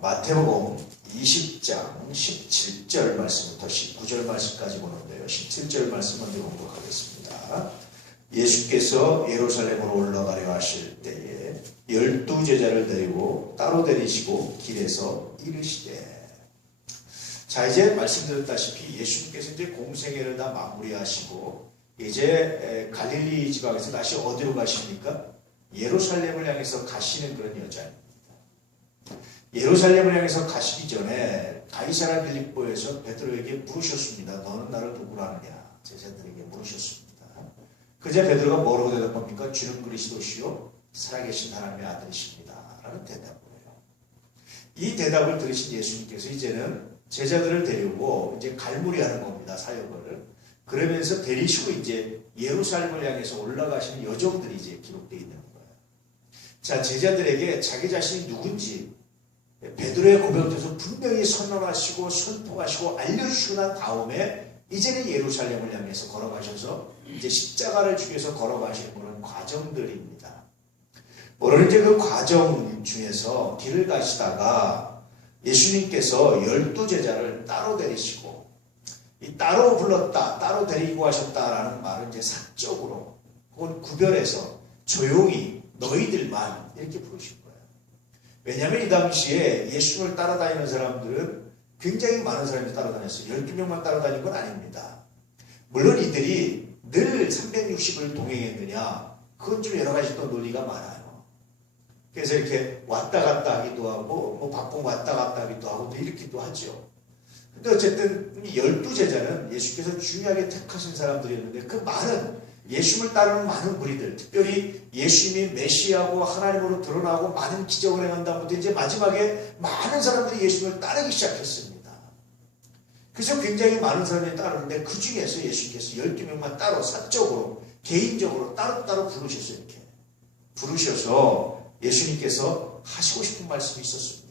마태복음 20장 17절 말씀부터 19절 말씀까지 보는데요. 17절 말씀 먼저 공부하겠습니다. 예수께서 예루살렘으로 올라가려 하실 때에 12제자를 데리고 따로 데리시고 길에서 이르시되. 자, 이제 말씀드렸다시피 예수님께서 이제 공생애를 다 마무리하시고 이제 갈릴리 지방에서 다시 어디로 가십니까? 예루살렘을 향해서 가시는 그런 여자입니다. 예루살렘을 향해서 가시기 전에 가이사랴 빌립보에서 베드로에게 물으셨습니다. 너는 나를 누구로 아느냐? 제자들에게 물으셨습니다. 그제 베드로가 뭐라고 대답합니까? 주는 그리스도시요 살아계신 하나님의 아들이십니다. 라는 대답을 해요. 이 대답을 들으신 예수님께서 이제는 제자들을 데리고 이제 갈무리하는 겁니다. 사역을. 그러면서 데리시고 이제 예루살렘을 향해서 올라가시는 여정들이 이제 기록되어 있는 거예요. 자, 제자들에게 자기 자신이 누군지 베드로의 고백을 통해서 분명히 선언하시고 선포하시고 알려주시고 난 다음에 이제는 예루살렘을 향해서 걸어가셔서 이제 십자가를 주위해서 걸어가시는 그런 과정들입니다. 물론 이제 그 과정 중에서 길을 가시다가 예수님께서 12제자를 따로 데리시고 이 따로 불렀다, 따로 데리고 하셨다라는 말은 이제 사적으로 혹은 구별해서 조용히 너희들만 이렇게 부르신 거예요. 왜냐하면 이 당시에 예수님을 따라다니는 사람들은 굉장히 많은 사람이 따라다녔어요. 12명만 따라다닌 건 아닙니다. 물론 이들이 늘 360을 동행했느냐, 그건 좀 여러 가지 또 논리가 많아요. 그래서 이렇게 왔다 갔다 하기도 하고 뭐 바쁜 왔다 갔다 하기도 하고 또 이렇기도 하죠. 근데 어쨌든 12제자는 예수께서 중요하게 택하신 사람들이었는데 그 많은 예수님을 따르는 많은 무리들, 특별히 예수님이 메시아고 하나님으로 드러나고 많은 기적을 행한 다음부터 이제 마지막에 많은 사람들이 예수님을 따르기 시작했습니다. 그래서 굉장히 많은 사람들이 따르는데 그 중에서 예수님께서 12명만 따로 사적으로 개인적으로 따로따로 부르셨어요. 이렇게 부르셔서 예수님께서 하시고 싶은 말씀이 있었습니다.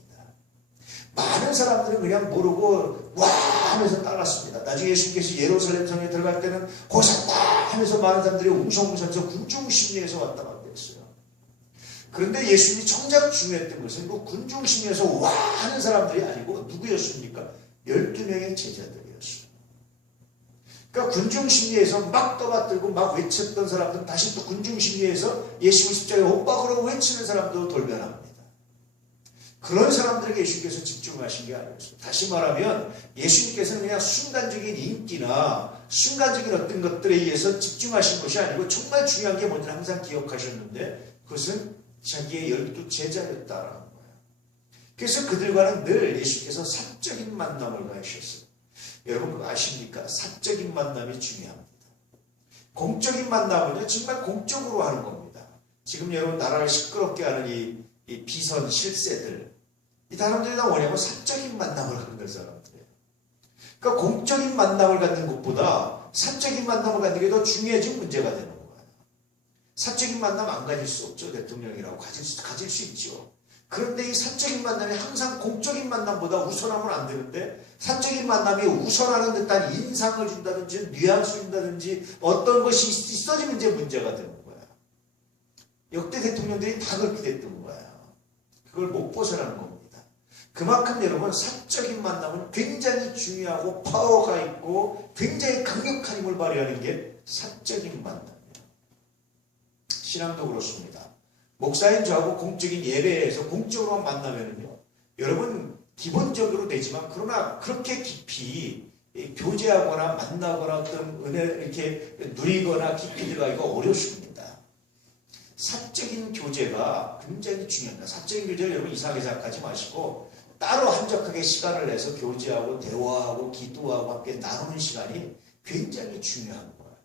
많은 사람들은 그냥 모르고 와 하면서 따랐습니다. 나중에 예수님께서 예루살렘 성에 들어갈 때는 호산나 하면서 많은 사람들이 웅성웅성해서 군중심리에서 왔다 갔다 했어요. 그런데 예수님이 정작 중요했던 것은 그 군중심리에서 와 하는 사람들이 아니고 누구였습니까? 12명의 제자들이었어요. 그러니까 군중심리에서 막 떠받들고 막 외쳤던 사람들은 다시 또 군중심리에서 예수님 십자가에 못 박으라고 외치는 사람도 돌변합니다. 그런 사람들에게 예수님께서 집중하신 게 아니었습니다. 다시 말하면 예수님께서는 그냥 순간적인 인기나 순간적인 어떤 것들에 의해서 집중하신 것이 아니고 정말 중요한 게 뭔지 항상 기억하셨는데 그것은 자기의 12제자였다라는 거예요. 그래서 그들과는 늘 예수님께서 사적인 만남을 가지셨어요. 여러분 그거 아십니까? 사적인 만남이 중요합니다. 공적인 만남은요 정말 공적으로 하는 겁니다. 지금 여러분 나라를 시끄럽게 하는 이 비선 실세들, 이 사람들이 다 뭐냐면 사적인 만남을 갖는 사람들이에요. 그러니까 공적인 만남을 갖는 것보다 사적인 만남을 갖는 게 더 중요해진 문제가 되는 거예요. 사적인 만남 안 가질 수 없죠. 대통령이라고 가질 수 있죠. 그런데 이 사적인 만남이 항상 공적인 만남보다 우선하면 안 되는데 사적인 만남이 우선하는 듯한 인상을 준다든지 뉘앙스를 준다든지 어떤 것이 있어지면 이제 문제가 되는 거예요. 역대 대통령들이 다 그렇게 됐던 거예요. 그걸 못 벗어나는 겁니다. 그만큼 여러분 사적인 만남은 굉장히 중요하고 파워가 있고 굉장히 강력한 힘을 발휘하는 게 사적인 만남이에요. 신앙도 그렇습니다. 목사인 저하고 공적인 예배에서 공적으로 만나면은요, 여러분 기본적으로 되지만 그러나 그렇게 깊이 교제하거나 만나거나 어떤 은혜를 이렇게 누리거나 깊이 들어가기가 어렵습니다. 사적인 교제가 굉장히 중요합니다. 사적인 교제를 여러분 이상하게 생각하지 마시고 따로 한적하게 시간을 내서 교제하고 대화하고 기도하고 함께 나누는 시간이 굉장히 중요한 거예요.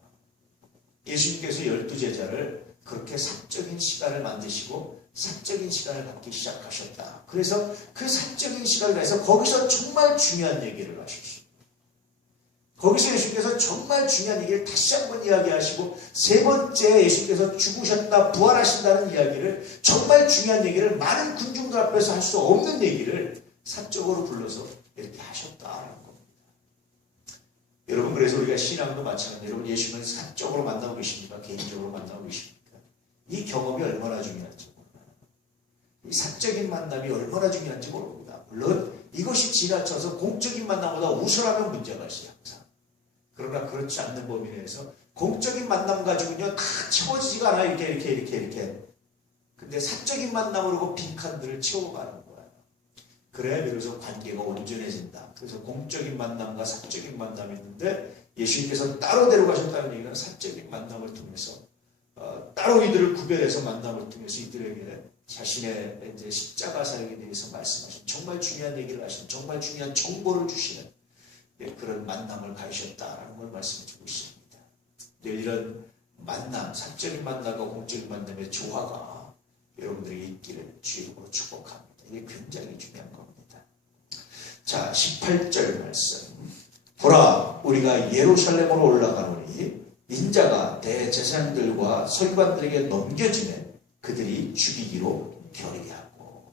예수님께서 12제자를 그렇게 사적인 시간을 만드시고 사적인 시간을 갖기 시작하셨다. 그래서 그 사적인 시간을 내서 거기서 정말 중요한 얘기를 하셨어요. 거기서 예수님께서 정말 중요한 얘기를 다시 한번 이야기하시고 세 번째 예수님께서 죽으셨다 부활하신다는 이야기를 정말 중요한 얘기를 많은 군중들 앞에서 할 수 없는 얘기를 사적으로 불러서 이렇게 하셨다는 겁니다. 여러분 그래서 우리가 신앙도 마찬가지로 여러분 예수님을 사적으로 만나고 계십니까? 개인적으로 만나고 계십니까? 이 경험이 얼마나 중요한지 몰라요. 이 사적인 만남이 얼마나 중요한지 모릅니다. 물론 이것이 지나쳐서 공적인 만남보다 우선하면 문제가 있어요. 항상. 그러나 그렇지 않는 범위 내에서 공적인 만남 가지고는요 다 채워지지가 않아요. 이렇게. 근데 사적인 만남으로 그 빈칸들을 채워가는 거예요. 그래야 비로소 관계가 온전해진다. 그래서 공적인 만남과 사적인 만남이 있는데 예수님께서 따로 데려가셨다는 얘기는 사적인 만남을 통해서 따로 이들을 구별해서 만남을 통해서 이들에게 자신의 이제 십자가 사역에 대해서 말씀하신 정말 중요한 얘기를 하시는 정말 중요한 정보를 주시는 그런 만남을 가지셨다라는 걸 말씀해 주고 있습니다. 이런 만남, 사적인 만남과 공적인 만남의 조화가 여러분들에게 있기를 주님으로 축복합니다. 이게 굉장히 중요한 겁니다. 자, 18절 말씀. 보라, 우리가 예루살렘으로 올라가노니 인자가 대제사장들과 서기관들에게 넘겨지면 그들이 죽이기로 결의하고.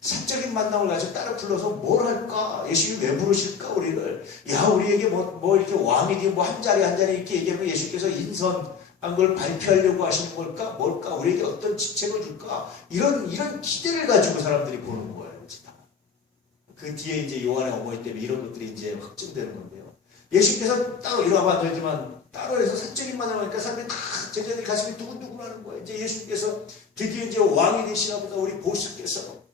사적인 만남을 가지고 따로 불러서 뭘 할까? 예수님이 왜 부르실까? 우리를. 야, 우리에게 뭐 이렇게 왕이니 뭐 한 자리 이렇게 얘기하면 예수님께서 인선한 걸 발표하려고 하시는 걸까? 뭘까? 우리에게 어떤 직책을 줄까? 이런 기대를 가지고 사람들이 보는 거예요. 그 뒤에 이제 요한의 어머니 때문에 이런 것들이 이제 확증되는 건데요. 예수님께서 따로 이러면 안 되지만 따로 해서 사적인 만남을 하니까 사람들이 다 제자들이 가슴이 두근두근 하는 거예요. 이제 예수님께서 드디어 이제 왕이 되시나 보다 우리 보시께서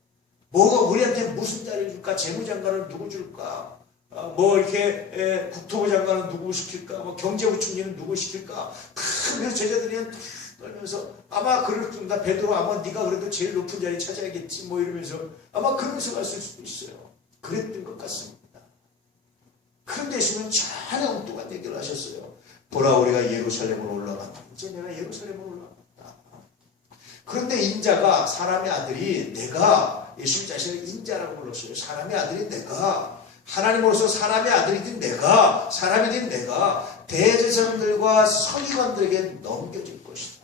뭐가 우리한테 무슨 자리를 줄까? 재무장관을 누구 줄까? 뭐 이렇게 국토부 장관은 누구 시킬까? 뭐 경제부총리는 누구 시킬까? 그래서 제자들이 떨면서 아마 그럴 땐다 베드로 아마 네가 그래도 제일 높은 자리 찾아야겠지 뭐 이러면서 아마 그러면서 갔을 수도 있어요. 그랬던 것 같습니다. 그런데 예수님은 전혀 엉뚱한 얘기를 하셨어요. 보라, 우리가 예루살렘으로 올라간다. 이제 내가 예루살렘으로 올라간다. 그런데 인자가 사람의 아들이 내가 예수님 자신을 인자라고 불렀어요. 사람의 아들이 내가 하나님으로서 사람의 아들이든 내가 사람이든 내가 대제사장들과 서기관들에게 넘겨질 것이다.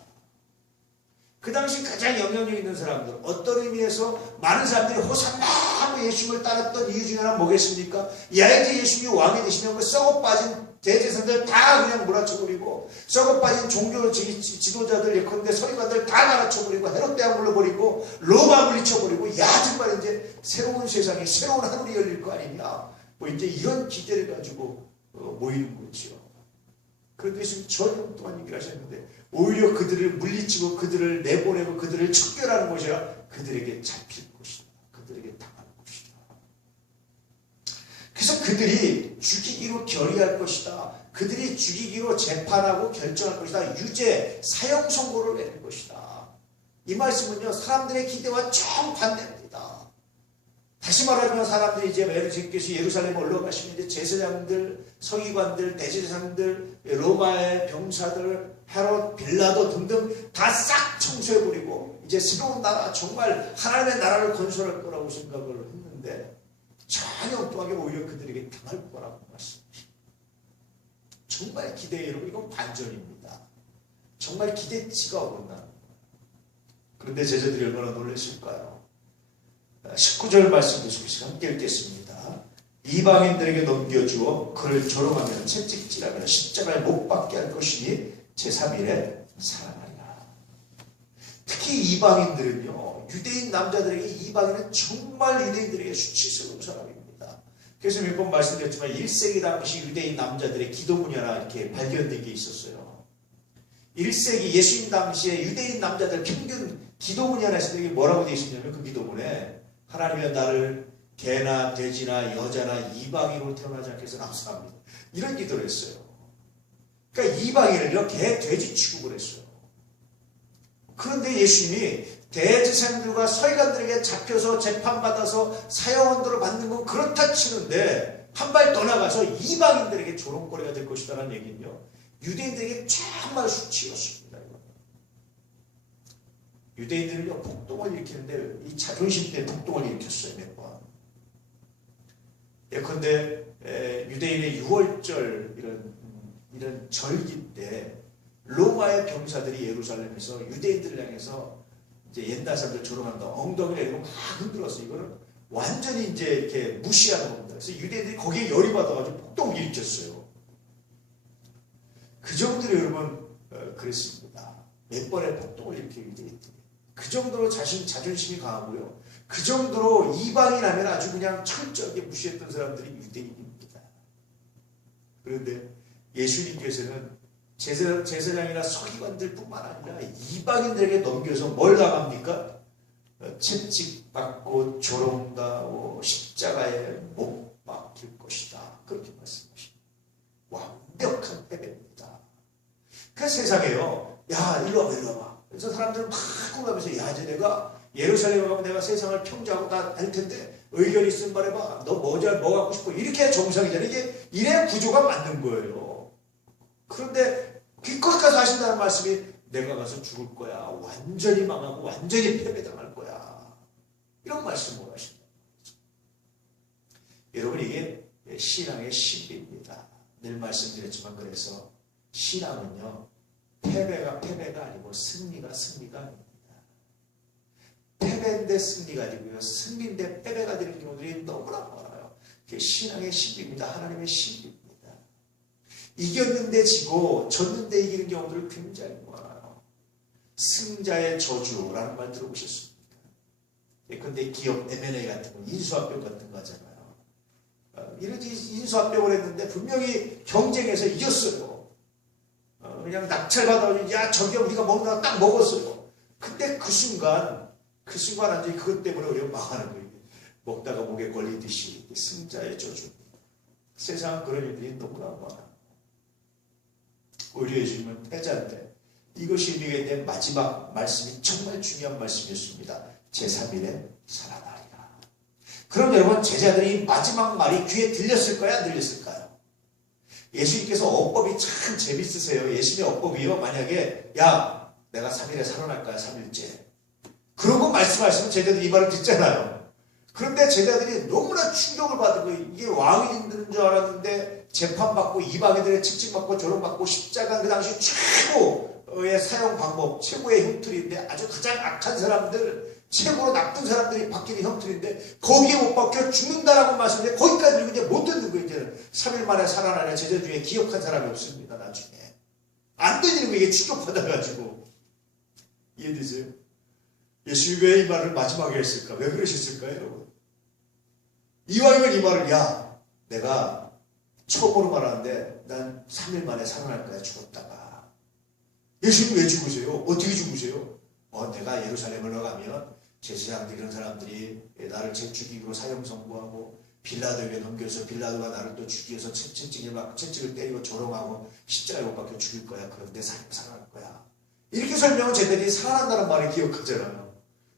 그 당시 가장 영향력 있는 사람들, 어떤 의미에서 많은 사람들이 호산나 하고 예수님을 따랐던 이유 중에 하나는 뭐겠습니까? 야, 이제 예수님이 왕이 되시면 그 썩어 빠진 대제사장들 다 그냥 몰아쳐버리고 썩어 빠진 종교 지도자들 예컨대 서기관들 다 갈아쳐버리고 헤롯 대왕 물러버리고 로마 물리쳐버리고 야, 정말 이제 새로운 세상에 새로운 하늘이 열릴 거 아니냐, 뭐 이제 이런 기대를 가지고 모이는 거죠. 그런데 지금 전혀 엉뚱한 얘기를 하셨는데 오히려 그들을 물리치고 그들을 내보내고 그들을 척결하는 것이 아니라 그들에게 잡힐 것이다. 그들에게 당할 것이다. 그래서 그들이 죽이기로 결의할 것이다. 그들이 죽이기로 재판하고 결정할 것이다. 유죄, 사형 선고를 내릴 것이다. 이 말씀은요, 사람들의 기대와 정반대입니다. 다시 말하면 사람들이 이제 예수님께서 예루살렘에 올라가시면 이제 제사장들, 서기관들, 대제사장들, 로마의 병사들, 헤롯, 빌라도 등등 다 싹 청소해버리고 이제 새로운 나라, 정말 하나님의 나라를 건설할 거라고 생각을 했는데 전혀 엉뚱하게 오히려 그들에게 당할 거라고 말씀하십니다. 정말 기대에 여러분, 이건 반전입니다. 정말 기대치가 어긋나는 거예요. 그런데 제자들이 얼마나 놀랐을까요? 19절 말씀 계속해서 함께 읽겠습니다. 이방인들에게 넘겨주어 그를 조롱하며 채찍질하며 십자가에 못 박게 할 것이니 제3일에 살아나리라. 특히 이방인들은요, 유대인 남자들에게 이방인은 정말 유대인들에게 수치스러운 사람입니다. 그래서 몇 번 말씀드렸지만 1세기 당시 유대인 남자들의 기도문이 하나 이렇게 발견된 게 있었어요. 1세기 예수님 당시에 유대인 남자들 평균 기도문이 하나 있었는데 이게 뭐라고 되어 있었냐면 그 기도문에 하나님의 나를 개나 돼지나 여자나 이방인으로 태어나지 않게 해서 감사합니다. 이런 기도를 했어요. 그러니까 이방인을요, 개, 돼지 취급을 했어요. 그런데 예수님이 대제사장들과 서기관들에게 잡혀서 재판받아서 사형언도를 받는 건 그렇다 치는데 한 발 더 나가서 이방인들에게 조롱거리가 될 것이다라는 얘기는요, 유대인들에게 정말 수치였습니다. 유대인들은요, 폭동을 일으키는데 이 자존심 때문에 폭동을 일으켰어요. 몇 번. 예컨대 유대인의 6월절 이런 절기 때 로마의 병사들이 예루살렘에서 유대인들을 향해서 이제 옛날 사람들 조롱한다 엉덩이를 이러고 막 흔들었어요. 이거는 완전히 이제 이렇게 무시하는 겁니다. 그래서 유대인들이 거기에 열이 받아가지고 폭동을 일으켰어요. 그 정도로 여러분 그랬습니다. 몇 번의 폭동을 일으키게 유대인들이. 그 정도로 자존심이 강하고요. 그 정도로 이방인하면 아주 그냥 철저하게 무시했던 사람들이 유대인입니다. 그런데 예수님께서는 제사장이나 서기관들 뿐만 아니라 이방인들에게 넘겨서 뭘 당합니까? 채찍받고 조롱당하고 십자가에 못 박힐 것이다. 그렇게 말씀하십니다. 완벽한 패배입니다. 그 세상에요. 야, 일로 와봐. 그래서 사람들은 막 가면서 야, 이제 내가 예루살렘에 가면 내가 세상을 평정하고 다 할 텐데 의견이 있으면 말해봐. 너 뭐 갖고 싶어? 이렇게 정상이잖아요. 이게 이래 구조가 맞는 거예요. 그런데 기껏 가서 하신다는 말씀이 내가 가서 죽을 거야. 완전히 망하고 완전히 패배당할 거야. 이런 말씀을 하신다. 여러분 이게 신앙의 신비입니다. 늘 말씀드렸지만 그래서 신앙은요. 패배가 아니고 승리가 아닙니다. 패배인데 승리가 아니고요. 승리인데 패배가 되는 경우들이 너무나 많아요. 그게 신앙의 신비입니다. 하나님의 신비입니다. 이겼는데 지고 졌는데 이기는 경우들이 굉장히 많아요. 승자의 저주라는 말 들어보셨습니까? 예컨대 기업 M&A 같은 거, 인수합병 같은 거 하잖아요. 이렇게 인수합병을 했는데 분명히 경쟁에서 이겼어요. 그냥 낙찰받아가지고 야 저게 우리가 먹는다고 딱 먹었어요. 근데 그 순간 완전히 그것 때문에 우리가 망하는 거예요. 먹다가 목에 걸리듯이 승자의 저주. 세상은 그런 일들이 너무나 많아요. 오히려 예수님은 패자인데 이것이 우리에게 된 마지막 말씀이 정말 중요한 말씀이었습니다. 제3일에 살아나리라. 그럼 여러분 제자들이 마지막 말이 귀에 들렸을까요? 안 들렸을까요? 예수님께서 어법이 참 재밌으세요. 예수님의 어법이요. 만약에 야 내가 3일에 살아날 거야. 3일째. 그러고 말씀하시면 제자들이 이 말을 듣잖아요. 그런데 제자들이 너무나 충격을 받은 거예요. 이게 왕이 있는 줄 알았는데 재판받고 이방인들의 책찍받고 조롱받고 십자가 그 당시 최고의 사용 방법, 최고의 형틀인데 아주 가장 악한 사람들, 최고로 나쁜 사람들이 바뀌는 형틀인데 거기에 못 박혀 죽는다라고 말씀인데 거기까지 이제 못 듣는 거예요. 이제는 3일 만에 살아나는 제자 중에 기억한 사람이 없습니다. 나중에. 안 들리는 거예요. 이게 충격받아가지고. 이해되세요? 예수님이 왜 이 말을 마지막에 했을까? 왜 그러셨을까요, 여러분? 이왕이면 이 말을, 야, 내가 처음으로 말하는데, 난 3일 만에 살아날 거야, 죽었다가. 예수님 왜 죽으세요? 어떻게 죽으세요? 내가 예루살렘을 가면, 제사장들 이런 사람들이 나를 죽이고 사형 선고하고, 빌라도에게 넘겨서 빌라도가 나를 또 죽여서 채찍을 때리고 조롱하고, 십자가에 못 박혀 죽일 거야. 그런데 살아날 거야. 이렇게 설명은 쟤들이 살아난다는 말을 기억하잖아요.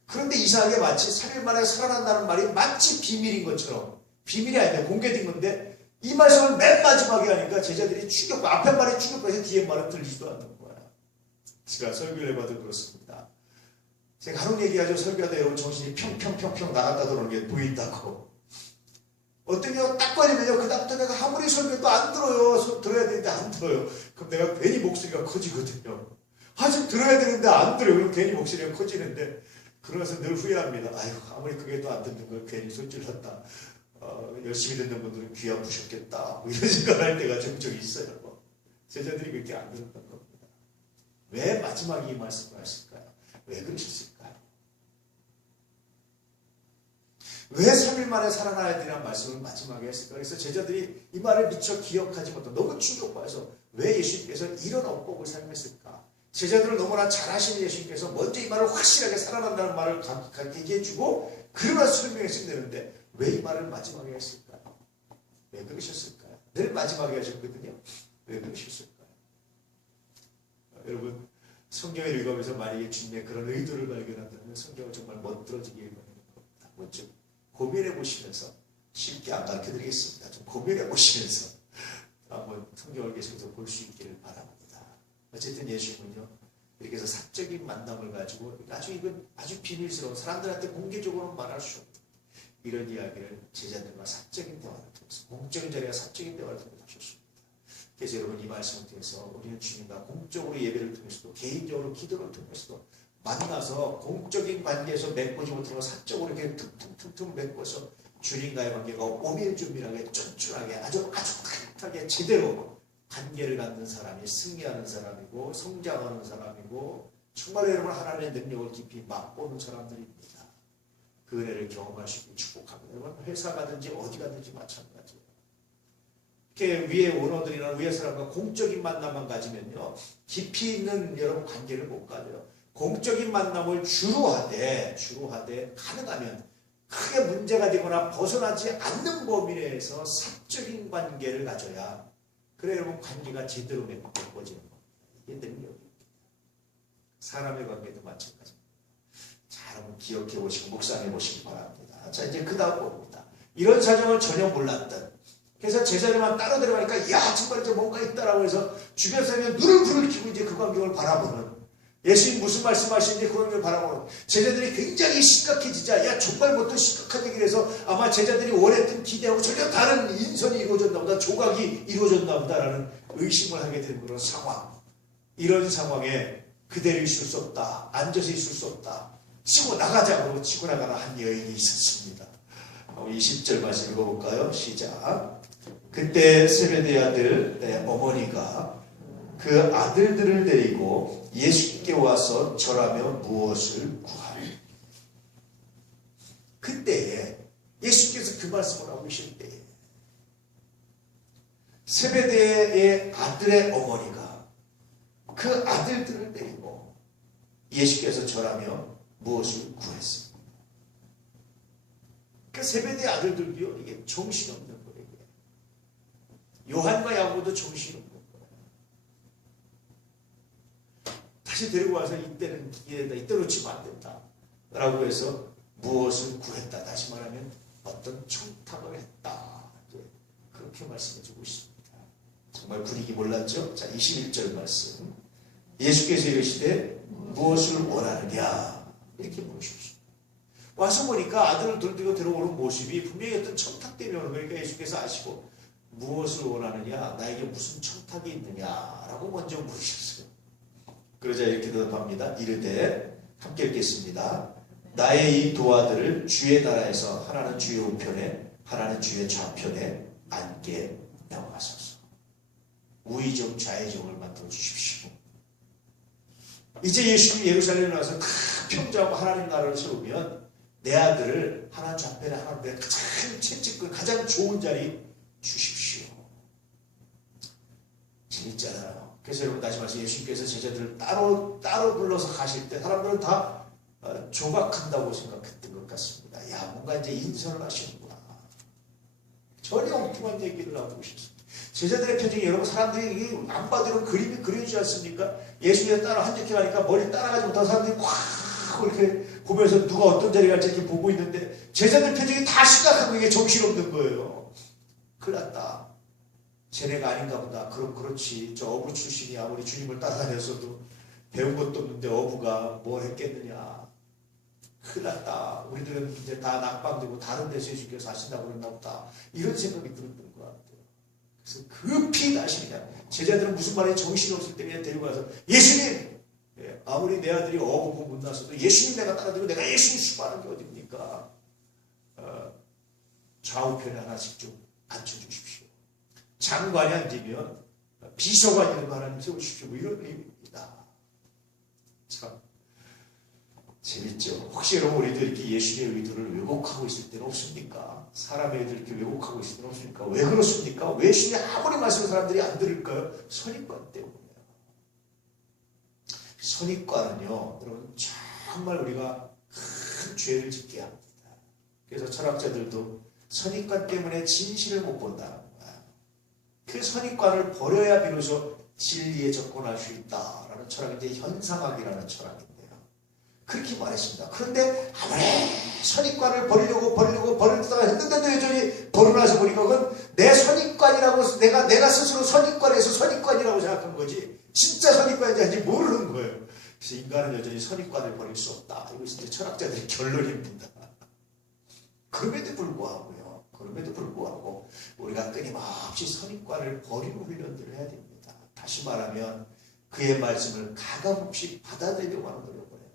그런데 이상하게 마치 3일 만에 살아난다는 말이 마치 비밀인 것처럼 비밀이 아닌데 공개된 건데 이 말씀을 맨 마지막에 하니까 제자들이 앞에 말이 충격받아서 뒤에 말은 들리지도 않는 거야. 제가 설교를 해봐도 그렇습니다. 제가 하는 얘기하죠. 설교하다 여러분 정신이 평평평평 나갔다 들어오는 게 보인다고. 어떤 경우 딱 걸리면요. 그 다음부터 내가 아무리 설교해도 안 들어요. 들어야 되는데 안 들어요. 그럼 내가 괜히 목소리가 커지거든요. 좀 들어야 되는데 안 들어요. 그럼 괜히 목소리가 커지는데 그러면서 늘 후회합니다. 아무리 그게 또 안 듣는 걸 괜히 손질렀다. 열심히 듣는 분들은 귀 아프셨겠다. 이런 생각을 할 때가 종종 있어요. 제자들이 그렇게 안 들었던 겁니다. 왜 마지막에 이 말씀을 하실까요? 왜 그러셨을까요? 왜 3일 만에 살아나야 되는 말씀을 마지막에 했을까요? 그래서 제자들이 이 말을 미처 기억하지 못하고 너무 충격받아서 왜 예수님께서 이런 어법을 사용했을까? 제자들을 너무나 잘 아시는 예수님께서 먼저 이 말을 확실하게 살아난다는 말을 얘기해주고 그러나 설명했으면 되는데 왜 이 말을 마지막에 했을까요? 왜 그러셨을까요? 늘 마지막에 하셨거든요. 왜 그러셨을까요? 여러분 성경을 읽으면서 만약에 주님의 그런 의도를 발견한다면 성경을 정말 멋들어지게 읽는 겁니다. 먼저 고민해 보시면서 쉽게 안 가르쳐드리겠습니다. 좀 고민해 보시면서 한번 성경을 계속해서 볼 수 있기를 바랍니다. 어쨌든 예수님은요 이렇게 해서 사적인 만남을 가지고 아주 비밀스러운 사람들한테 공개적으로 말할 수 없는 이런 이야기를 제자들과 사적인 대화를 통해서 공적인 자리와 사적인 대화를 통해서 하셨습니다. 그래서 여러분 이 말씀을 통해서 우리는 주님과 공적으로 예배를 통해서도 개인적으로 기도를 통해서도 만나서 공적인 관계에서 맺고지 못하고 사적으로 이렇게 툭툭툭툭 맺고서 주님과의 관계가 오밀조밀하게 쫀쫀하게 아주 따뜻하게 제대로 관계를 갖는 사람이 승리하는 사람이고 성장하는 사람이고 정말 여러분 하나님의 능력을 깊이 맛보는 사람들입니다. 그 은혜를 경험할 수 있고 축복합니다. 여러분 회사 가든지 어디 가든지 마찬가지예요. 이렇게 위에 오너들이나 위에 사람과 공적인 만남만 가지면요, 깊이 있는 여러분 관계를 못 가져요. 공적인 만남을 주로 하되 가능하면 크게 문제가 되거나 벗어나지 않는 범위 내에서 사적인 관계를 가져야, 그래 여러분 관계가 제대로 맺어지는 겁니다. 이게 능력입니다. 사람의 관계도 마찬가지입니다. 자, 여러분 기억해 보시고 묵상해 보시기 바랍니다. 자, 이제 그 다음 봅니다. 이런 사정을 전혀 몰랐던, 그래서 제자들만 따로 데려가니까 야 정말 이제 뭔가 있다라고 해서 주변 사람이 눈을 부르키고 이제 그 광경을 바라보는, 예수님 무슨 말씀하시는지 그 광경을 바라보는 제자들이 굉장히 심각해지자, 야 정말 뭐 또 심각한 얘기를 해서 아마 제자들이 원했던 기대하고 전혀 다른 인선이 이루어졌나 보다, 조각이 이루어졌나 보다라는 의심을 하게 되는 그런 상황. 이런 상황에 그대로 있을 수 없다, 앉아서 있을 수 없다, 치고 나가자고 치고 나가는 한 여인이 있었습니다. 20절 말씀 읽어볼까요? 시작. 그때 세베대의 아들 어머니가 그 아들들을 데리고 예수께 와서 절하며 무엇을 구하리. 그때에 예수께서 그 말씀을 하고 계실 때에 세베대의 아들의 어머니가 그 아들들을 데리고 예수께서 절하며 무엇을 구했습니다. 그 세베대의 아들들도요, 이게 정신없는 거예요. 요한과 야고보도 정신없는 거예요. 다시 데리고 와서 이때는 기회다, 이때 놓치면 안 된다 라고 해서 무엇을 구했다. 다시 말하면 어떤 청탁을 했다. 그렇게 말씀해 주고 있습니다. 정말 분위기 몰랐죠? 자, 21절 말씀. 예수께서 이르시되 무엇을 원하느냐 이렇게 물으셨습니다. 와서 보니까 아들을 들고 들어오는 모습이 분명히 어떤 청탁 때문에 오는 거니까 예수께서 아시고 무엇을 원하느냐, 나에게 무슨 청탁이 있느냐라고 먼저 물으셨어요. 그러자 이렇게 대답합니다. 이르되, 함께 읽겠습니다. 나의 이 두 아들을 주의 나라에서 하나는 주의 우편에 하나는 주의 좌편에 앉게 명하소서. 우의정 좌의정을 만들어 주십시오. 이제 예수님이 예루살렘에 나와서 큰 평정하고 하나님 나라를 세우면 내 아들을 하나 좌편에 하나 우편에 가장 채찍근 가장 좋은 자리 주십시오. 재밌잖아요. 그래서 여러분 다시 말해서 예수님께서 제자들을 따로 불러서 가실 때 사람들은 다 조각한다고 생각했던 것 같습니다. 야, 뭔가 이제 인선을 하시는구나. 전혀 엉뚱한 얘기를 하고 계셨습니다. 제자들의 표정이 여러분 사람들이 안 봐도 그림이 그려지지 않습니까? 예수님에 따라 한적해 가니까 머리 따라가지 못한 사람들이 꽉 이렇게 보면서 누가 어떤 자리에 갈지 이렇게 보고 있는데 제자들 표정이 다 심각한 게 정신없는 거예요. 큰일 났다. 쟤네가 아닌가 보다. 그럼 그렇지. 저 어부 출신이 아무리 주님을 따라다녔어도 배운 것도 없는데 어부가 뭘 했겠느냐. 큰일 났다. 우리들은 이제 다 낙방되고 다른 데서 예수님께서 사신다고 그랬나 보다. 이런 생각이 들었던 것 같아요. 그래서 급히 다시 그냥 제자들은 무슨 말에 정신없을 때 그냥 데리고 와서 예수님! 아무리 내 아들이 어부고 못났어도 예수님 내가 따라들고 내가 예수님 수고하는 게 어딥니까? 좌우편에 하나씩 좀 앉혀주십시오. 장관이 앉으면 비서관이라도 하나님 세우십시오. 뭐 이런 의미입니다. 참 재밌죠? 혹시 여러분 우리도 이렇게 예수님의 의도를 왜곡하고 있을 때는 없습니까? 사람의 의도를 이렇게 왜곡하고 있을 때는 없습니까? 왜 그렇습니까? 왜 예수님이 아무리 말씀을 사람들이 안 들을까요? 선입관 때문이에요. 선입관은요, 여러분 정말 우리가 큰 죄를 짓게 합니다. 그래서 철학자들도 선입관 때문에 진실을 못 본다는 거야. 그 선입관을 버려야 비로소 진리에 접근할 수 있다라는 철학이 이제 현상학이라는 철학인데요. 그렇게 말했습니다. 그런데 아무리 선입관을 버리려다가 했는데도 여전히 버려놔서 보니까 그건 내 선입관이라고 내가 스스로 선입관에서 선입관이라고 생각한 거지 진짜 선입관인지 아닌지 모르는 거예요. 그래서 인간은 여전히 선입관을 버릴 수 없다. 이것이 이제 철학자들의 결론입니다. 그럼에도 불구하고 우리가 끊임없이 선입관을 버리는 훈련들을 해야 됩니다. 다시 말하면 그의 말씀을 가감없이 받아들이려고 하는 노력을 해야 돼요.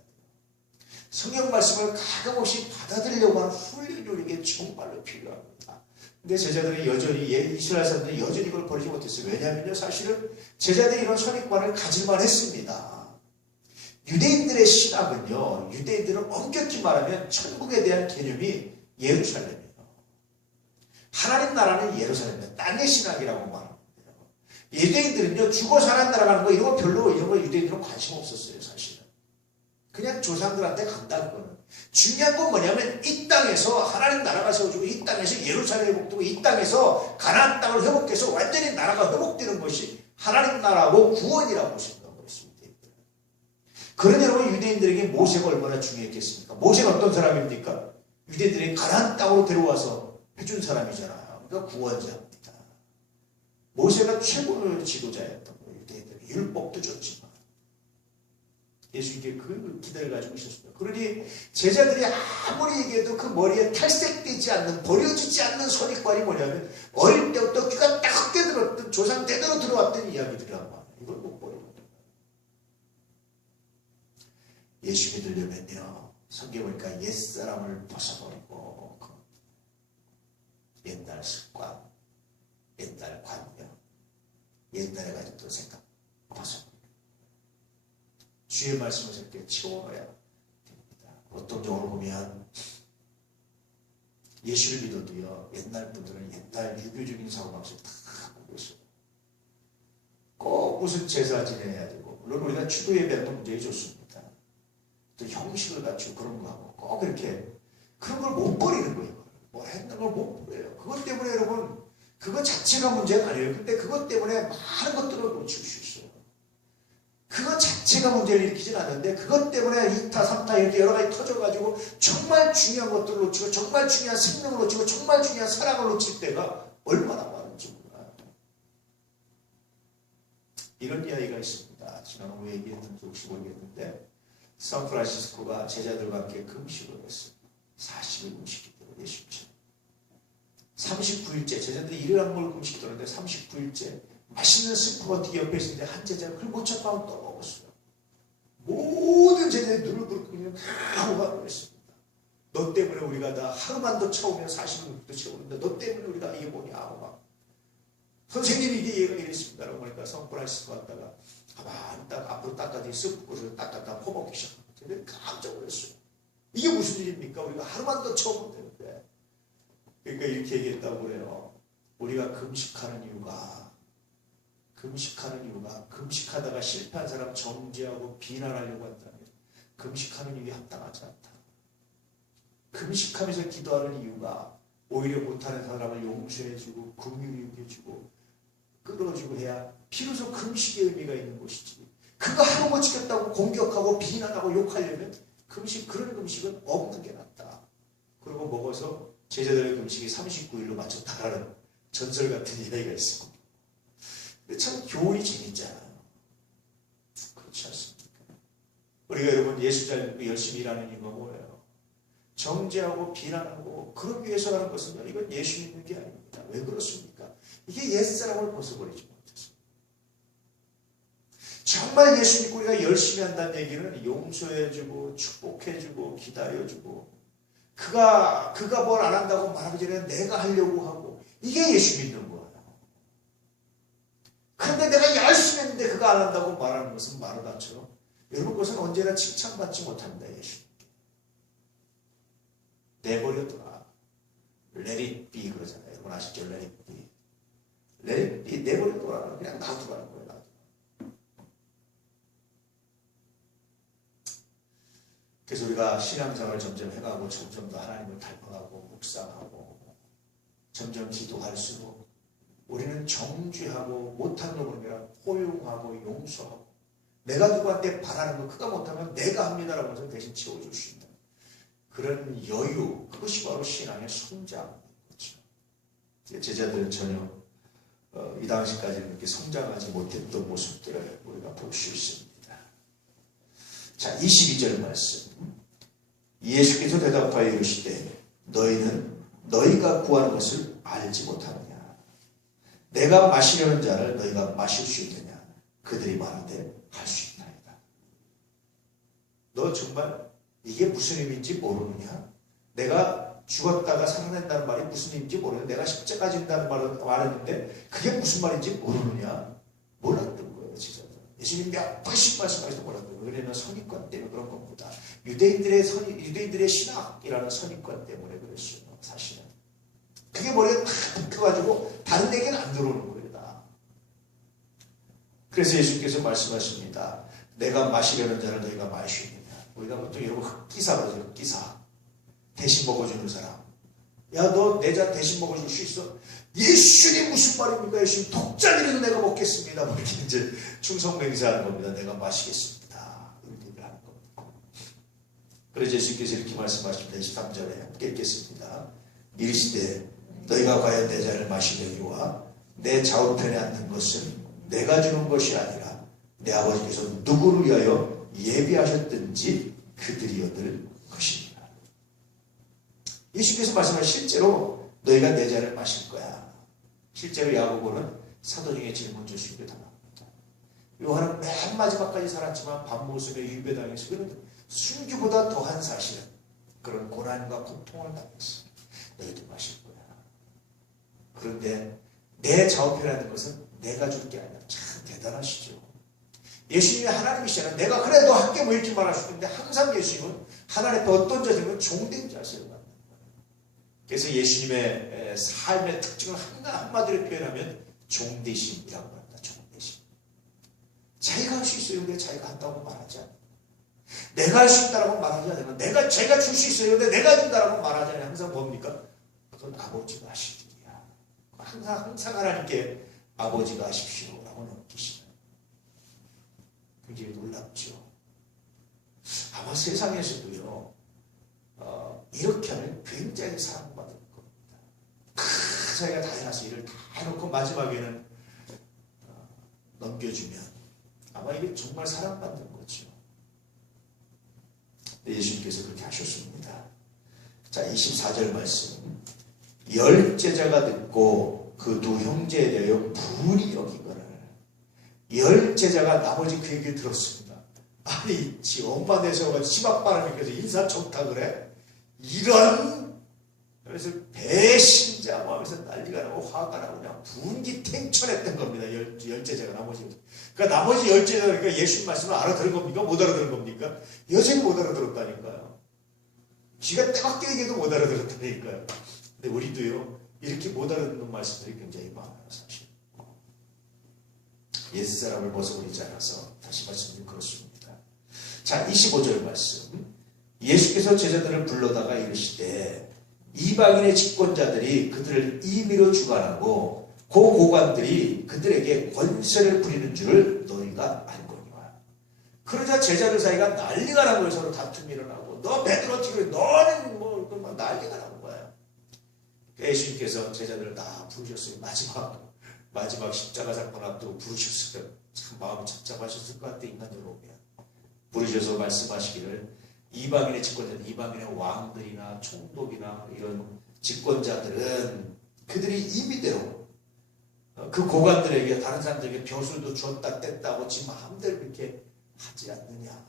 성경 말씀을 가감없이 받아들이려고 하는 훈련이 우리에게 정말로 필요합니다. 근데 제자들이 여전히 이스라엘 사람들이 여전히 이걸 버리지 못했어요. 왜냐하면요, 사실은 제자들이 이런 선입관을 가질만 했습니다. 유대인들의 신학은요, 유대인들은 엄격히 말하면 천국에 대한 개념이 예루살렘이에요. 하나님 나라는 예루살렘이에요. 땅의 신학이라고 말합니다. 유대인들은요, 죽어 살아나가는 거 이런 거 별로 이런 거 유대인들은 관심 없었어요, 사실은. 그냥 조상들한테 간다, 그거는. 중요한 건 뭐냐면 이 땅에서 하나님 나라가 세워지고 이 땅에서 예루살렘이 회복되고 이 땅에서 가나안 땅을 회복해서 완전히 나라가 회복되는 것이 하나님 나라고 구원이라고 생각하고 있습니다. 그런 여러분 유대인들에게 모세가 얼마나 중요했겠습니까? 모세가 어떤 사람입니까? 유대인들이 가나안 땅으로 데려와서 해준 사람이잖아요. 그러니까 구원자입니다. 모세가 최고의 지도자였던 거예요. 유대인들에게 율법도 줬지만 예수님께 그 기대를 가지고 있었습니다. 그러니 제자들이 아무리 얘기해도 그 머리에 탈색되지 않는, 버려지지 않는 선입관이 뭐냐면 어릴 때부터 귀가 따갑게 들었던 조상 대대로 들어왔던 이야기들이란 말이에요. 이걸 못 버리거든요. 예수 믿으려면요, 성경 보니까 옛사람을 벗어버리고 옛날 습관, 옛날 관념, 옛날에 가졌던 생각 벗어버리고 주의 말씀을 이렇게 채워넣어야 됩니다. 어떤 경우를 보면 예수를 믿어도요, 옛날 분들은 옛날 유교적인 사고방식 다 갖고 있어요. 꼭 무슨 제사 지내야 되고, 물론 우리가 추도 예배하는 건 굉장히 좋습니다. 또 형식을 갖추고 그런 거 하고 꼭 이렇게 그런 걸 못 버리는 거예요. 뭐 했는 걸 못 버려요. 그것 때문에 여러분, 그것 자체가 문제가 아니에요. 근데 그것 때문에 많은 것들을 놓칠 수 있어요. 그것 자체가 문제를 일으키진 않는데 그것 때문에 2타, 3타 이렇게 여러 가지 터져가지고 정말 중요한 것들을 놓치고 정말 중요한 생명을 놓치고 정말 중요한 사랑을 놓칠 때가 얼마나 많은지 몰라요. 이런 이야기가 있습니다. 지난번에 얘기했는지 혹시 모르겠는데 샌프란시스코가 제자들과 함께 금식을 했어요. 40일 금식했대요. 예수님처럼. 39일째 제자들이 일을 한 걸 금식했는데 39일째 맛있는 스파게티 옆에 있는데 한 제자가 그걸 못 찾고 떠먹었어요. 모든 제자들이 눈을 부르고 그냥 다 호강을 했습니다. 너 때문에 우리가 다 하루만 더 채우면 40분도 채우는데 너 때문에 우리가 이게 뭐냐 하고 선생님이 이게 얘가 이랬습니다. 그러니까 샌프란시스코 갔다가 가만히 딱 앞으로 닦아더니 쓱 닦았다 퍼먹기 시작했는데 깜짝 놀랐어요. 이게 무슨 일입니까? 우리가 하루만 더 채우면 되는데. 그러니까 이렇게 얘기했다고 그래요. 우리가 금식하는 이유가 금식하다가 실패한 사람 정죄하고 비난하려고 한다면 금식하는 이유가 합당하지 않다. 금식하면서 기도하는 이유가 오히려 못하는 사람을 용서해주고 긍휼히 여겨주고 끌어주고 해야 비로소 금식의 의미가 있는 것이지. 그거 하루 못 지켰다고 공격하고 비난하고 욕하려면 그런 금식은 없는 게 낫다. 그리고 먹어서 제자들의 금식이 39일로 맞췄다라는 전설 같은 이야기가 있습니다. 근데 참 교훈이 재밌잖아요. 그렇지 않습니까? 우리가 여러분 예수 잘 믿고 열심히 일하는 이유가 뭐예요? 정죄하고 비난하고 그러기 위해서 하는 것은 이건 예수 믿는 게 아닙니다. 왜 그렇습니까? 이게 옛사람을 벗어버리지 못해서. 정말 예수 믿고 우리가 열심히 한다는 얘기는 용서해주고 축복해주고 기다려주고 그가 뭘 안 한다고 말하기 전에 내가 하려고 하고 이게 예수 믿는 거예요. 그런데 내가 열심히 했는데 그가 안 한다고 말하는 것은 마르다처럼 여러분 그것은 언제나 칭찬받지 못합니다. 예수님께. 내버려둬라. Let it be 그러잖아요. 여러분 아시죠? Let it be. Let it be. 내버려둬라. 그냥 놔두라는 거예요. 놔두라. 그래서 우리가 신앙생활을 점점 해가고 점점 더 하나님을 닮아가고 묵상하고 점점 기도할수록 우리는 정죄하고 못한 놈을 그냥 포용하고 용서하고 내가 누구한테 바라는 거 그가 못하면 내가 합니다라고 해서 대신 채워줄 수 있는 그런 여유, 그것이 바로 신앙의 성장인 거죠. 제자들은 전혀 이 당시까지는 이렇게 성장하지 못했던 모습들을 우리가 볼 수 있습니다. 자, 22절 말씀. 예수께서 대답하여 이르시되 너희는 너희가 구하는 것을 알지 못하느냐. 내가 마시려는 자를 너희가 마실 수 있느냐. 그들이 말하되 할 수 있나이다. 너 정말 이게 무슨 의미인지 모르느냐? 내가 죽었다가 살아난다는 말이 무슨 의미인지 모르느냐? 내가 십자가 진다는 말을 말했는데 그게 무슨 말인지 모르느냐? 몰랐던 거예요, 제자들. 예수님 몇 번씩 말씀하시도 뭐라고요? 왜냐면 선입관 때문에 그런 겁니다. 유대인들의 신학이라는 선입관 때문에 그랬어요. 사실은. 그게 머리에 탁 붙어가지고 다른 얘기는 안 들어오는 거예요. 다. 그래서 예수님께서 말씀하십니다. 내가 마시려는 자를 너희가 마시느냐. 우리가 보통 이런 거 흑기사로 하죠. 흑기사. 대신 먹어주는 사람. 야, 너 내 잔 대신 먹어줄 수 있어? 예수님 무슨 말입니까? 예수님 독잔이라도 내가 먹겠습니다. 뭐 이렇게 이제 충성맹세하는 겁니다. 내가 마시겠습니다. 이렇게 얘기를 하는 겁니다. 그래서 예수님께서 이렇게 말씀하십니다. 23절에 함께 읽겠습니다. 이르시되 너희가 과연 내 잔을 마시려니와 내 좌우편에 앉는 것은 내가 주는 것이 아니라 내 아버지께서 누구를 위하여 예비하셨든지 그들이 얻을 것입니다. 예수께서 말씀하신 실제로 너희가 내 잔을 마실 거야. 실제로 야고보는 사도 중에 제일 먼저 순교당합니다. 요한은 맨 마지막까지 살았지만 밤모습에 유배당해서 그는 순교보다 더한 사실은 그런 고난과 고통을 당했어. 너희도 마실 거야. 그런데 내 좌우편에 있는 것은 내가 줄 게 아니라 참 대단하시죠. 예수님이 하나님이시잖아요. 내가 그래도 함께 뭐 이렇게 말할 수 있는데 항상 예수님은 하나님 앞에 어떤 자세는 종된 자세를 갖는 거예요. 그래서 예수님의 삶의 특징을 한마디로 표현하면 종되심이라고 합니다. 종되심. 자기가 할 수 있어요. 근데 자기가 한다고 말하지 않아요. 내가 할 수 있다라고 말하지 않아요. 제가 줄 수 있어요. 근데 내가 준다라고 말하지 않아요. 항상 뭡니까? 그건 아버지가 하실 일이야. 항상 하나님께 아버지가 하십시오라고 넘기시는. 굉장히 놀랍죠. 아마 세상에서도요, 이렇게 하면 굉장히 사랑받을 겁니다. 자기가 다 해놔서 일을 다 해놓고 마지막에는 넘겨주면 아마 이게 정말 사랑받는 거죠. 예수님께서 그렇게 하셨습니다. 자, 24절 말씀. 열 제자가 듣고 그 두 형제에 대하여 분이 여기거늘. 열 제자가 나머지 그 얘기를 들었습니다. 아니, 지 엄마 내세워가지고 치맛바람이 껴서 인사 좋다 그래? 이런! 그래서 배신자 마음에서 난리가 나고 화가 나고 그냥 분기탱천했던 겁니다. 열 제자가 나머지. 그러니까 나머지 열 제자가 그러니까 예수님 말씀을 알아들은 겁니까? 못 알아들은 겁니까? 여전히 못 알아들었다니까요. 쥐가 때밖에 얘기해도 못 알아들었다니까요. 근데 우리도요, 이렇게 못 알아듣는 말씀들이 굉장히 많아요, 사실. 옛사람을 벗어버리지 않아서 다시 말씀드리면 그렇습니다. 자, 25절 말씀. 예수께서 제자들을 불러다가 이르시되 이방인의 집권자들이 그들을 임의로 주관하고 그 고관들이 그들에게 권세를 부리는 줄을 너희가 알거니와. 그러자 제자들 사이가 난리가 난 거예요. 서로 다툼이 일어나고 너 베드로 어떻게 너는 뭐 막 난리가 나는 거예요. 예수님께서 제자들을 다 부르셨어요. 마지막 십자가 사건 앞두고 부르셨어요. 참 마음이 착잡하셨을 것 같아. 인간적으로 보면 부르셔서 말씀하시기를 이방인의 집권자들, 이방인의 왕들이나 총독이나 이런 집권자들은 그들이 임의대로 그 고관들에게 다른 사람들에게 벼슬도 주었다 뗐다고 지 마음대로 그렇게 하지 않느냐.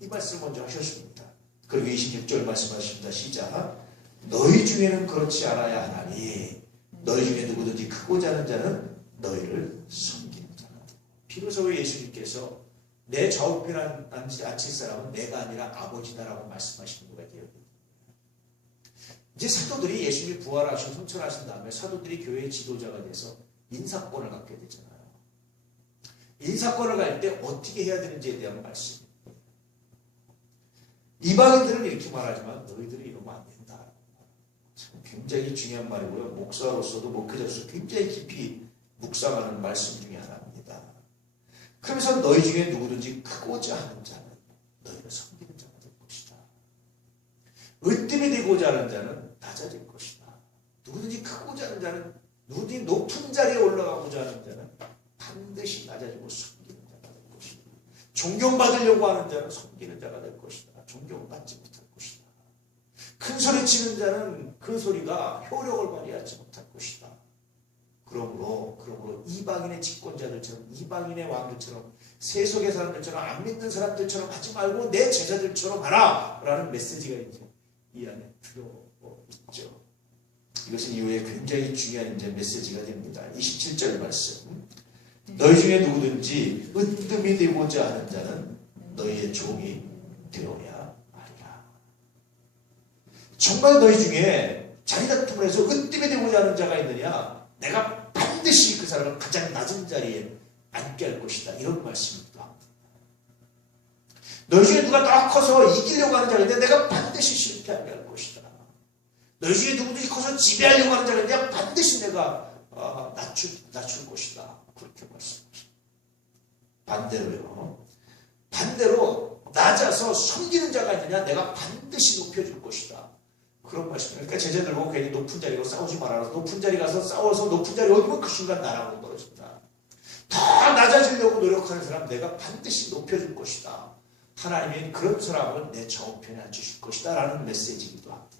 이 말씀을 먼저 하셨습니다. 그리고 26절 말씀하십니다. 시작. 너희 중에는 그렇지 않아야 하나니 너희 중에 누구든지 크고자 하는 자는 너희를 섬기는 자라. 비로소 예수님께서 내 좌우편에 앉힐 사람은 내가 아니라 아버지다라고 말씀하시는 거가 되어요. 이제 사도들이 예수님이 부활하시고 성천하신 다음에 사도들이 교회의 지도자가 돼서 인사권을 갖게 되잖아요. 인사권을 갈 때 어떻게 해야 되는지에 대한 말씀. 이방인들은 이렇게 말하지만 너희들이 이러면 안 된다. 참 굉장히 중요한 말이고요. 목사로서도 목회자로서 굉장히 깊이 묵상하는 말씀 중에 하나입니다. 그러면서 너희 중에 누구든지 크고자 하는 자는 너희를 섬기는 자가 될 것이다. 으뜸이 되고자 하는 자는 낮아질 것이다. 누구든지 크고자 하는 자는, 누구든지 높은 자리에 올라가고자 하는 자는 반드시 낮아지고 섬기는 자가 될 것이다. 존경받으려고 하는 자는 섬기는 자가 될 것이다. 존경받지 못할 것이다. 큰 소리 치는 자는 그 소리가 효력을 발휘하지 못할 것이다. 그러므로 이방인의 집권자들처럼, 이방인의 왕들처럼, 세속의 사람들처럼, 안 믿는 사람들처럼 하지 말고 내 제자들처럼 하라! 라는 메시지가 이제 이 안에 들어있죠. 이것은 이후에 굉장히 중요한 이제 메시지가 됩니다. 27절 말씀. 너희 중에 누구든지 으뜸이 되고자 하는 자는 너희의 종이 되어야 하리라. 정말 너희 중에 자기 다툼을 해서 으뜸이 되고자 하는 자가 있느냐? 내가 반드시 그 사람을 가장 낮은 자리에 앉게 할 것이다. 이런 말씀이기도 합니다. 너희 중에 누가 더 커서 이기려고 하는 자가 있는데 내가 반드시 실패하게 할 것이다. 너희 중에 누구든지 커서 지배하려고 하는 자가 있는데 반드시 내가 낮출 것이다. 그렇게 말씀하십니다. 반대로요. 반대로 낮아서 섬기는 자가 있느냐? 내가 반드시 높여줄 것이다. 그런 말씀입니다. 그러니까 제자들 보고 괜히 높은 자리로 싸우지 말아라. 높은 자리 가서 싸워서 높은 자리 오면 그 순간 나라고 떨어진다. 더 낮아지려고 노력하는 사람 내가 반드시 높여줄 것이다. 하나님이 그런 사람을 내 좌우편에 앉으실 것이다 라는 메시지이기도 합니다.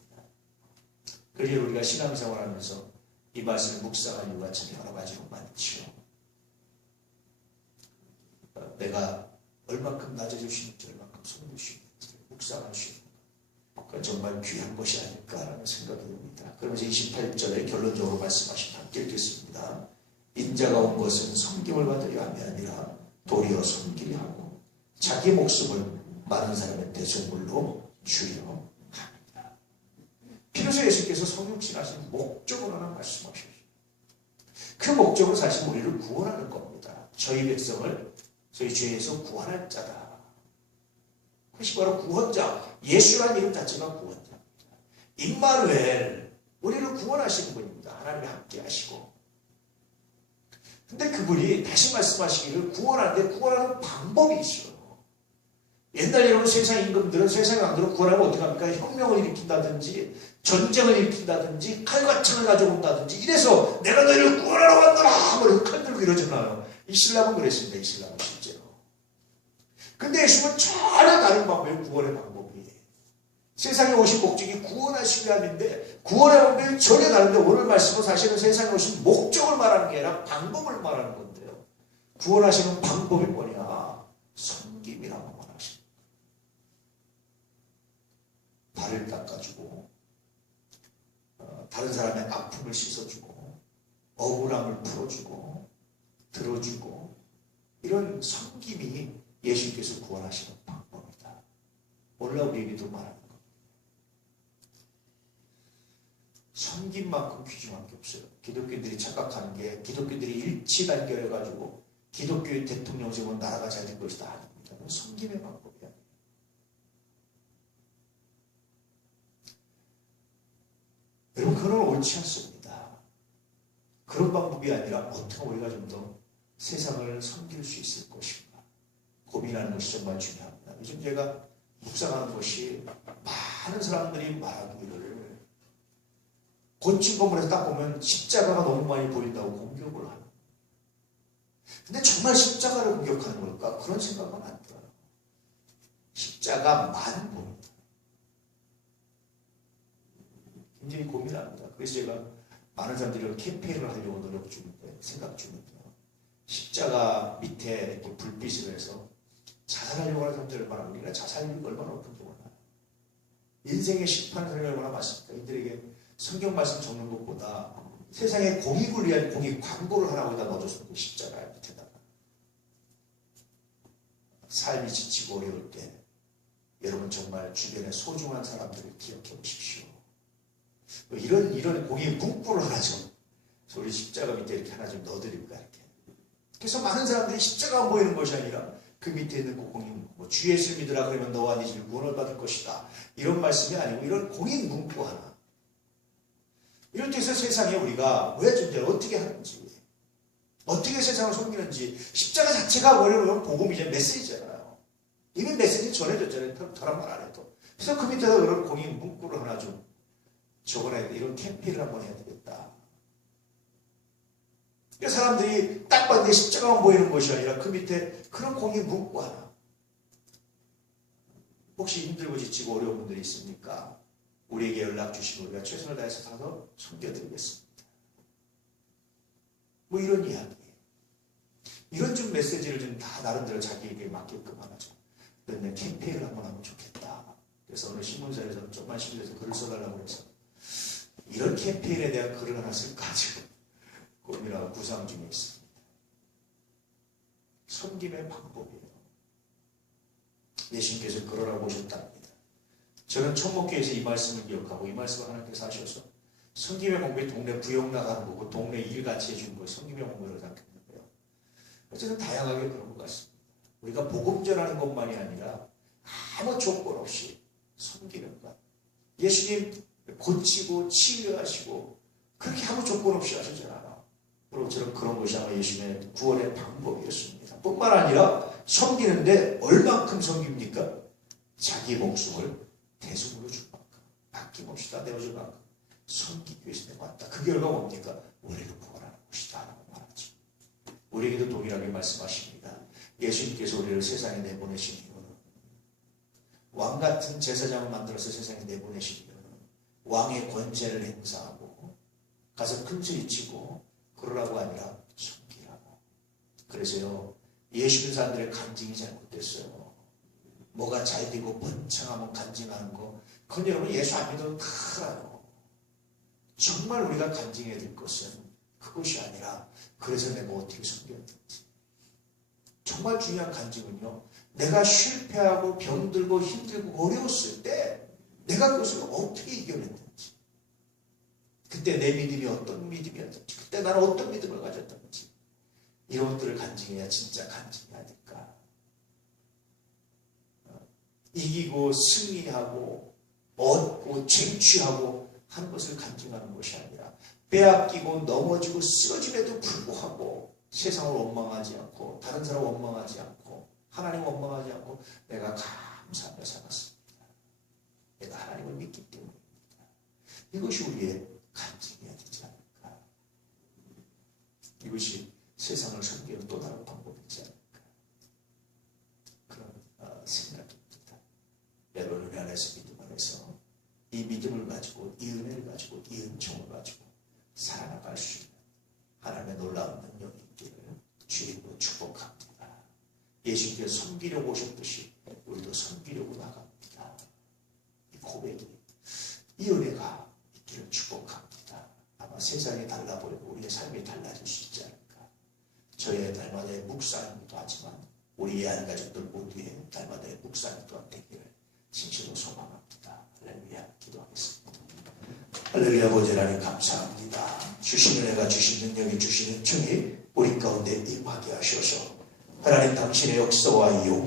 그래서 우리가 신앙생활하면서 이 말씀을 묵상할 이유가 참 여러 가지로 많죠. 내가 얼만큼 낮아지시는지 얼만큼 섬기시는지 묵상할 수 있는 그건 정말 귀한 것이 아닐까라는 생각이 듭니다. 그러면서 28절에 결론적으로 말씀하신 함께 읽겠습니다. 인자가 온 것은 섬김을 받으려 함이 아니라 도리어 섬기려 하고 자기 목숨을 많은 사람의 대속물로 주려 합니다. 비로소 예수께서 성육신하신 목적을 하나 말씀하셨죠. 그 목적은 사실 우리를 구원하는 겁니다. 저희 백성을 저희 죄에서 구원할 자다. 그것이 바로 구원자. 예수라는 이름 자체가 구원자입니다. 임마누엘, 우리를 구원하시는 분입니다. 하나님이 함께 하시고. 근데 그분이 다시 말씀하시기를 구원하는데 구원하는 방법이 있어요. 옛날 여러분 세상 임금들은 세상 왕들은 구원하면 어떻게 합니까? 혁명을 일으킨다든지 전쟁을 일으킨다든지 칼과 창을 가져온다든지 이래서 내가 너희를 구원하러 왔노라 하고 칼 들고 이러잖아요. 이슬람은 그랬습니다. 이슬람은 실제로. 근데 예수는 전혀 다른 방법이에요. 구원의 방법이. 세상에 오신 목적이 구원하시기 위함인데 구원의 방법이 전혀 다른데 오늘 말씀은 사실은 세상에 오신 목적을 말하는 게 아니라 방법을 말하는 건데요. 구원하시는 방법이 뭐냐? 섬김이라고 말하십니다. 발을 닦아주고 다른 사람의 아픔을 씻어주고 억울함을 풀어주고 들어주고 이런 섬김이 예수께서 구원하시는 방법이다. 오늘날 우리에게도 말하는 겁니다. 섬김만큼 귀중한 게 없어요. 기독교인들이 착각하는 게 기독교인들이 일치단결해가지고 기독교의 대통령 세우면 나라가 잘 될 것이다. 아닙니다. 그건 섬김의 방법이야. 여러분 그건 옳지 않습니다. 그런 방법이 아니라 어떻게 우리가 좀 더 세상을 섬길 수 있을 것인가 고민하는 것이 정말 중요합니다. 요즘 제가 묵상하는 것이 많은 사람들이 말하기를 고층 건물에서 딱 보면 십자가가 너무 많이 보인다고 공격을 하는. 근데 정말 십자가를 공격하는 걸까? 그런 생각은 안 들어요. 십자가만 보인다. 굉장히 고민합니다. 그래서 제가 많은 사람들이 캠페인을 하려고 노력 중인데, 생각 중인데요. 십자가 밑에 이렇게 불빛을 해서 자살하려고 하는 사람들 얼마나, 우리가 자살률이 얼마나 높은지 몰라요. 인생의 심판을 하려고 얼마나 많습니까? 이들에게 성경 말씀 적는 것보다 세상의 공익을 위한 공익 광고를 하나 거기다 넣어줬습니다. 십자가 밑에다가. 삶이 지치고 어려울 때 여러분 정말 주변의 소중한 사람들을 기억해 보십시오. 이런 공익 문구를 하나 좀 우리 십자가 밑에 이렇게 하나 좀 넣어드릴까 이렇게. 그래서 많은 사람들이 십자가 보이는 것이 아니라 그 밑에 있는 그 공익 문구, 주 예수를 믿으라 그러면 너와 네 집이 구원을 받을 것이다. 이런 말씀이 아니고 이런 공익 문구 하나. 이럴 때서 세상에 우리가 왜 존재를 어떻게 하는지, 어떻게 세상을 섬기는지, 십자가 자체가 뭐냐면 복음이죠. 메시지잖아요. 이미 메시지 전해졌잖아요. 다른 말 안 해도. 그래서 그 밑에다 그런 공익 문구를 하나 좀 적어놔야 돼. 이런 캠페인을 한번 해야 되겠다. 그러니까 사람들이 딱 봤는데 십자가만 보이는 것이 아니라 그 밑에 그런 공익 문구 하나. 혹시 힘들고 지치고 어려운 분들이 있습니까? 우리에게 연락 주시고 우리가 최선을 다해서 가서 섬겨드리겠습니다. 뭐 이런 이야기. 이런 좀 메시지를 좀 다 나름대로 자기에게 맞게끔 하나 좀 몇 캠페인을 한번 하면 좋겠다. 그래서 오늘 신문사에서 조금만 신문사에서 글을 써달라고 해서 이런 캠페인에 대한 글을 하나 쓸까 지금 고민하고 구상 중에 있습니다. 섬김의 방법이에요. 예수님께서 그러라고 오셨답니다. 저는 천목교에서 이 말씀을 기억하고 이 말씀을 하나님께서 하셔서 섬김의 공부에 동네 부역 나가는 거고 동네 일같이 해주는 거예요. 섬김의 공부를 생각했는데요. 저는 다양하게 그런 것 같습니다. 우리가 복음 전하는 것만이 아니라 아무 조건 없이 섬기는 것. 예수님 고치고 치유하시고 그렇게 아무 조건 없이 하셨잖아요. 그리고 저는 그런 것이 아마 예수님의 구원의 방법이었습니다. 뿐만 아니라 섬기는데 얼만큼 섬깁니까? 자기 목숨을 대속으로 줄 만큼 아낌없이 다 내어줄 만큼 섬기기 위해서 내어왔다. 그 결과 뭡니까? 우리를 구원하는 것이다 라고 말하죠. 우리에게도 동일하게 말씀하십니다. 예수님께서 우리를 세상에 내보내신 이유는 왕같은 제사장을 만들어서 세상에 내보내신 이유는 왕의 권세를 행사하고 가서 큰소리치고 그러라고 아니라 섬기라고. 그래서요 예수 믿는 사람들의 간증이 잘못됐어요. 뭐가 잘 되고 번창하면 간증하는 거 그건 여러분 예수 안 믿어도 다 알아요. 정말 우리가 간증해야 될 것은 그것이 아니라 그래서 내가 어떻게 섬겼는지. 정말 중요한 간증은요 내가 실패하고 병들고 힘들고 어려웠을 때 내가 그것을 어떻게 이겨냈는지, 그때 내 믿음이 어떤 믿음이었는지, 그때 나는 어떤 믿음을 가졌던지, 이런 것들을 간증해야 진짜 간증이 아닐까. 이기고 승리하고 얻고 쟁취하고 하는 것을 간증하는 것이 아니라 빼앗기고 넘어지고 쓰러짐에도 불구하고 세상을 원망하지 않고 다른 사람을 원망하지 않고 하나님을 원망하지 않고 내가 감사하며 살았습니다. 내가 하나님을 믿기 때문입니다. 이것이 우리의 간증이어야 되지 않을까. 이것이 세상을 섬기는 또 다른 방법이지 않을까. 그런 생각입니다. 여러분 은혜 안에서 믿음 안에서 이 믿음을 가지고 이 은혜를 가지고 이 은총을 가지고 살아나갈 수 있는 하나님의 놀라운 능력이 있기를 주님으로 축복합니다. 예수님께서 섬기려고 오셨듯이 우리도 섬기려고 나갑니다. 이 고백이, 이 은혜가 있기를 축복합니다. 아마 세상이 달라 보이고 우리의 삶이 달라질 수 있지 않을까. 저의 날마다의 묵상이기도 하지만 우리의 아이가족들 모두의 날마다의 묵상이 또한 되기를 진심으로 소망합니다. 할렐루야. 기도하겠습니다. 할렐루야. 아버지 하나님 감사합니다. 주신 은혜가 주신 능력이 주신 은총이 우리 가운데 임하게 하셔서 하나님 당신의 역사와 용